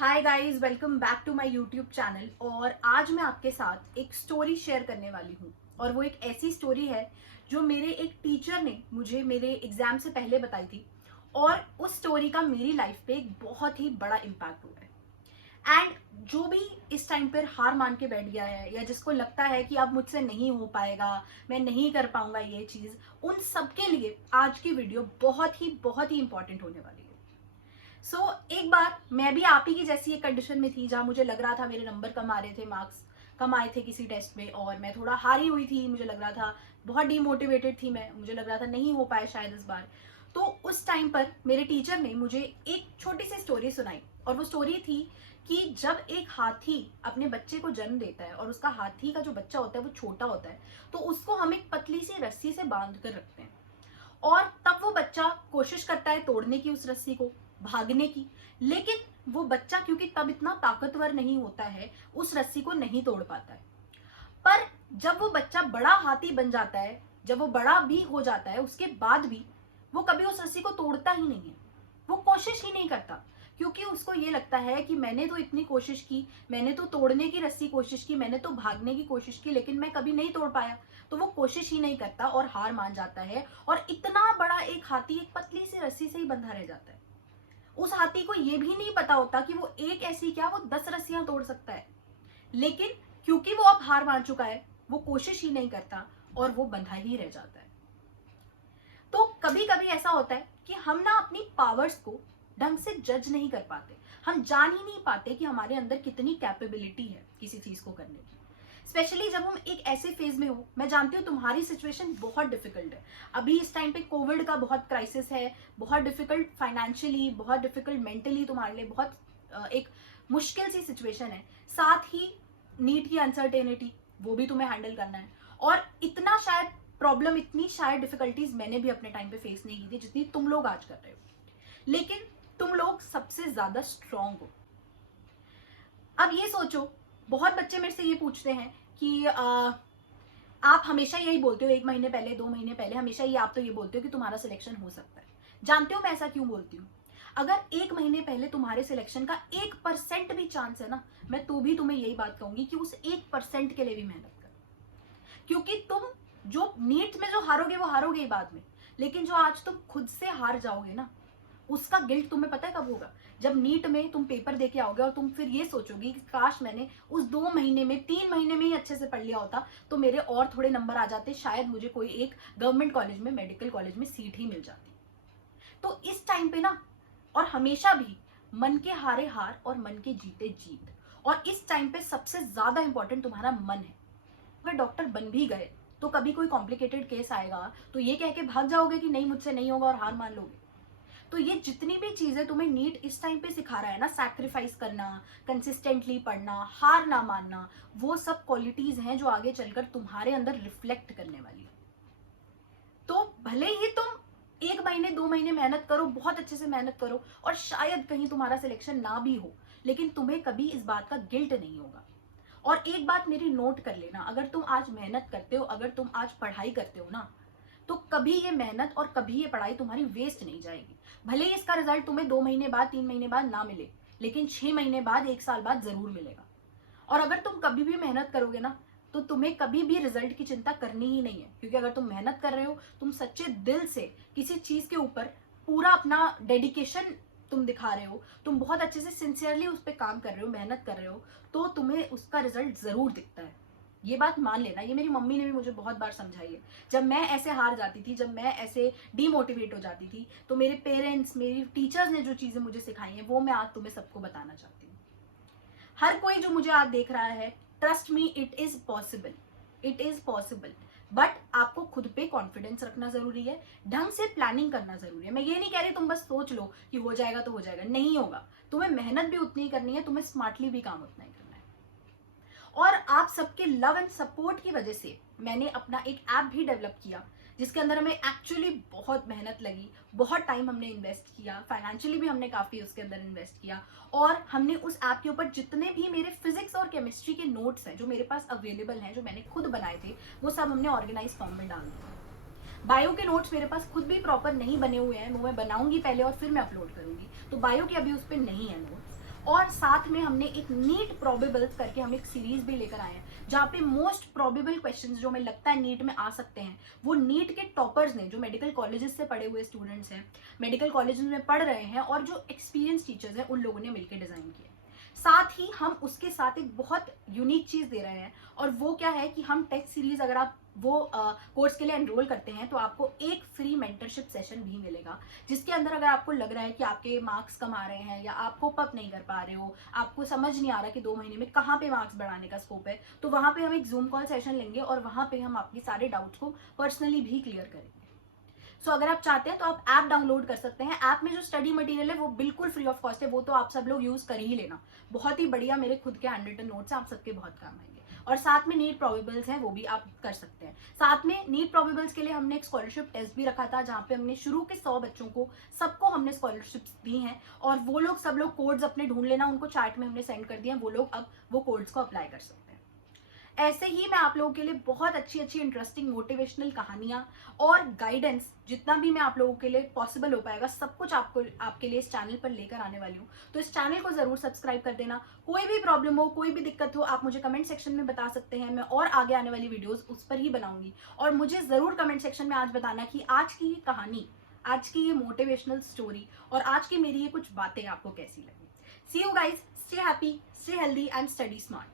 Hi guys, welcome back to my YouTube channel. और आज मैं आपके साथ एक स्टोरी शेयर करने वाली हूँ। और वो एक ऐसी स्टोरी है जो मेरे एक टीचर ने मुझे मेरे एग्जाम से पहले बताई थी। और उस स्टोरी का मेरी लाइफ पे एक बहुत ही बड़ा इम्पैक्ट हुआ है। एंड जो भी इस टाइम पर हार मान के बैठ गया है या जिसको लगता है कि अब मुझसे नहीं हो पाएगा, मैं नहीं कर पाऊंगा ये चीज़, उन सब के लिए आज की वीडियो बहुत ही इंपॉर्टेंट होने वाली है। एक बार मैं भी आप ही की जैसी एक कंडीशन में थी जहां मुझे लग रहा था मेरे नंबर कम आ रहे थे, मार्क्स कम आए थे किसी टेस्ट में, और मैं थोड़ा हारी हुई थी। मुझे लग रहा था, बहुत डीमोटिवेटेड थी मैं, मुझे लग रहा था नहीं हो पाए शायद इस बार। तो उस टाइम पर मेरे टीचर ने मुझे एक छोटी सी स्टोरी सुनाई। और वो स्टोरी थी कि जब एक हाथी अपने बच्चे को जन्म देता है और उसका हाथी का जो बच्चा होता है वो छोटा होता है, तो उसको हम एक पतली सी रस्सी से बांध कर रखते हैं। और तब वो बच्चा कोशिश करता है तोड़ने की उस रस्सी को, भागने की। लेकिन वो बच्चा क्योंकि तब इतना ताकतवर नहीं होता है, उस रस्सी को नहीं तोड़ पाता है। पर जब वो बच्चा बड़ा हाथी बन जाता है, जब वो बड़ा भी हो जाता है, उसके बाद भी वो कभी उस रस्सी को तोड़ता ही नहीं है। वो कोशिश ही नहीं करता, क्योंकि उसको ये लगता है कि मैंने तो इतनी कोशिश की, मैंने तो तोड़ने की रस्सी कोशिश की, मैंने तो भागने की कोशिश की, लेकिन मैं कभी नहीं तोड़ पाया। तो वो कोशिश ही नहीं करता और हार मान जाता है। और इतना बड़ा एक हाथी एक पतली सी रस्सी से ही बंधा रह जाता है। उस हाथी को ये भी नहीं पता होता कि वो एक ऐसी क्या, वो 10 रस्सियां तोड़ सकता है। लेकिन क्योंकि वो अब हार मान चुका है, वो कोशिश ही नहीं करता और वो बंधा ही रह जाता है। तो कभी कभी ऐसा होता है कि हम ना अपनी पावर्स को ढंग से जज नहीं कर पाते। हम जान ही नहीं पाते कि हमारे अंदर कितनी कैपेबिलिटी है किसी चीज को करने की। स्पेशली जब हम एक ऐसे फेज में हो, मैं जानती हूँ तुम्हारी सिचुएशन बहुत डिफिकल्ट है। अभी इस टाइम पे कोविड का बहुत क्राइसिस है, बहुत डिफिकल्ट फाइनेंशियली, बहुत डिफिकल्ट मेंटली, तुम्हारे लिए बहुत एक मुश्किल सी सिचुएशन है। साथ ही नीट की अनसर्टेनिटी, वो भी तुम्हें हैंडल करना है। और इतना शायद प्रॉब्लम, इतनी शायद डिफिकल्टीज मैंने भी अपने टाइम पे फेस नहीं की थी जितनी तुम लोग आज कर रहे हो। लेकिन तुम लोग सबसे ज्यादा स्ट्रांग हो। अब ये सोचो, बहुत बच्चे मेरे से ये पूछते हैं कि आप हमेशा यही बोलते हो, 1 महीने पहले, 2 महीने पहले, हमेशा ये आप तो ये बोलते हो कि तुम्हारा सिलेक्शन हो सकता है। जानते हो मैं ऐसा क्यों बोलती हूँ? अगर 1 महीने पहले तुम्हारे सिलेक्शन का 1% भी चांस है ना, मैं तो भी तुम्हें यही बात कहूंगी कि उस 1% के लिए भी मेहनत करो। क्योंकि तुम जो नीट में जो हारोगे वो हारोगे ही बाद में, लेकिन जो आज तुम खुद से हार जाओगे ना, उसका गिल्ट तुम्हें पता है कब होगा? जब नीट में तुम पेपर दे के आओगे और तुम फिर ये सोचोगे कि काश मैंने उस 2 महीने में, 3 महीने में ही अच्छे से पढ़ लिया होता तो मेरे और थोड़े नंबर आ जाते, शायद मुझे कोई एक गवर्नमेंट कॉलेज में, मेडिकल कॉलेज में सीट ही मिल जाती। तो इस टाइम पे ना, और हमेशा भी, मन के हारे हार और मन के जीते जीत। और इस टाइम पे सबसे ज्यादा इंपॉर्टेंट तुम्हारा मन है। अगर डॉक्टर बन भी गए तो कभी कोई कॉम्प्लिकेटेड केस आएगा तो ये कह के भाग जाओगे कि नहीं मुझसे नहीं होगा और हार मान लोगे? तो ये जितनी भी चीजें तुम्हें नीट इस टाइम पे सिखा रहा है ना, सैक्रिफाइस करना, कंसिस्टेंटली पढ़ना, हार ना मानना, वो सब क्वालिटीज हैं जो आगे चलकर तुम्हारे अंदर रिफ्लेक्ट करने वाली है। तो भले ही तुम 1 महीने 2 महीने मेहनत करो, बहुत अच्छे से मेहनत करो, और शायद कहीं तुम्हारा सिलेक्शन ना भी हो, लेकिन तुम्हें कभी इस बात का गिल्ट नहीं होगा। और एक बात मेरी नोट कर लेना, अगर तुम आज मेहनत करते हो, अगर तुम आज पढ़ाई करते हो ना, तो कभी ये मेहनत और कभी ये पढ़ाई तुम्हारी वेस्ट नहीं जाएगी। भले ही इसका रिजल्ट तुम्हें 2 महीने बाद, 3 महीने बाद ना मिले, लेकिन 6 महीने बाद, 1 साल बाद जरूर मिलेगा। और अगर तुम कभी भी मेहनत करोगे ना, तो तुम्हें कभी भी रिजल्ट की चिंता करनी ही नहीं है। क्योंकि अगर तुम मेहनत कर रहे हो, तुम सच्चे दिल से किसी चीज के ऊपर पूरा अपना डेडिकेशन तुम दिखा रहे हो, तुम बहुत अच्छे से सिंसियरली उस पर काम कर रहे हो, मेहनत कर रहे हो, तो तुम्हें उसका रिजल्ट जरूर दिखता है। ये बात मान लेना, ये मेरी मम्मी ने भी मुझे बहुत बार समझाई है। जब मैं ऐसे हार जाती थी, जब मैं ऐसे डीमोटिवेट हो जाती थी, तो मेरे पेरेंट्स, मेरी टीचर्स ने जो चीजें मुझे सिखाई हैं, वो मैं आज तुम्हें सबको बताना चाहती हूँ। हर कोई जो मुझे आज देख रहा है, trust me, it is possible, it is possible. But आपको खुद पे कॉन्फिडेंस रखना जरूरी है, ढंग से प्लानिंग करना जरूरी है। मैं ये नहीं कह रही तुम बस सोच लो कि हो जाएगा तो हो जाएगा, नहीं होगा। तुम्हें मेहनत भी उतनी ही करनी है, तुम्हें स्मार्टली भी काम उतना ही करना है। और आप सबके लव एंड सपोर्ट की वजह से मैंने अपना एक ऐप भी डेवलप किया, जिसके अंदर हमें एक्चुअली बहुत मेहनत लगी, बहुत टाइम हमने इन्वेस्ट किया, फाइनेंशियली भी हमने काफ़ी उसके अंदर इन्वेस्ट किया। और हमने उस ऐप के ऊपर जितने भी मेरे फिजिक्स और केमिस्ट्री के नोट्स हैं जो मेरे पास अवेलेबल हैं, जो मैंने खुद बनाए थे, वो सब हमने ऑर्गेनाइज फॉर्म में डाल दिया। बायो के नोट्स मेरे पास खुद भी प्रॉपर नहीं बने हुए हैं, वो मैं बनाऊंगी पहले और फिर मैं अपलोड करूंगी। तो बायो के अभी उस पर नहीं है नोट्स। और साथ में हमने एक नीट प्रोबेबल्स करके हम एक सीरीज भी लेकर आए हैं, जहाँ पे मोस्ट प्रोबेबल क्वेश्चंस जो हमें लगता है नीट में आ सकते हैं, वो नीट के टॉपर्स ने, जो मेडिकल कॉलेजेस से पढ़े हुए स्टूडेंट्स हैं, मेडिकल कॉलेजेस में पढ़ रहे हैं और जो एक्सपीरियंस टीचर्स हैं, उन लोगों ने मिलकर डिजाइन किया। साथ ही हम उसके साथ एक बहुत यूनिक चीज दे रहे हैं, और वो क्या है कि हम टेस्ट सीरीज, अगर आप वो कोर्स के लिए एनरोल करते हैं तो आपको एक फ्री मेंटरशिप सेशन भी मिलेगा, जिसके अंदर अगर आपको लग रहा है कि आपके मार्क्स कम आ रहे हैं या आप कोप अप नहीं कर पा रहे हो, आपको समझ नहीं आ रहा कि 2 महीने में कहाँ पे मार्क्स बढ़ाने का स्कोप है, तो वहां पे हम एक जूम कॉल सेशन लेंगे और वहां पे हम आपके सारे डाउट्स को पर्सनली भी क्लियर करेंगे। सो अगर आप चाहते हैं तो आप ऐप डाउनलोड कर सकते हैं। ऐप में जो स्टडी मटेरियल है वो बिल्कुल फ्री ऑफ कॉस्ट है, वो तो आप सब लोग यूज कर ही लेना। बहुत ही बढ़िया, मेरे खुद के हैंड रिटन नोट्स आप सबके बहुत काम आएंगे। और साथ में नीट प्रोबेबल्स हैं, वो भी आप कर सकते हैं। साथ में नीट प्रोबेबल्स के लिए हमने एक स्कॉलरशिप टेस्ट भी रखा था, जहाँ पे हमने शुरू के 100 बच्चों को सबको हमने स्कॉलरशिप्स दी हैं, और वो लोग सब लोग कोड्स अपने ढूंढ लेना, उनको चैट में हमने सेंड कर दिया, वो लोग अब वो कोड्स को अप्लाई कर सकते हैं। ऐसे ही मैं आप लोगों के लिए बहुत अच्छी अच्छी इंटरेस्टिंग मोटिवेशनल कहानियां और गाइडेंस, जितना भी मैं आप लोगों के लिए पॉसिबल हो पाएगा, सब कुछ आपको आपके लिए इस चैनल पर लेकर आने वाली हूँ। तो इस चैनल को जरूर सब्सक्राइब कर देना। कोई भी प्रॉब्लम हो, कोई भी दिक्कत हो, आप मुझे कमेंट सेक्शन में बता सकते हैं। मैं और आगे आने वाली वीडियोस उस पर ही बनाऊंगी, और मुझे जरूर कमेंट सेक्शन में आज बताना कि आज की ये कहानी, आज की ये मोटिवेशनल स्टोरी और आज की मेरी ये कुछ बातें आपको कैसी लगी। See you guys, stay happy, stay healthy and study smart.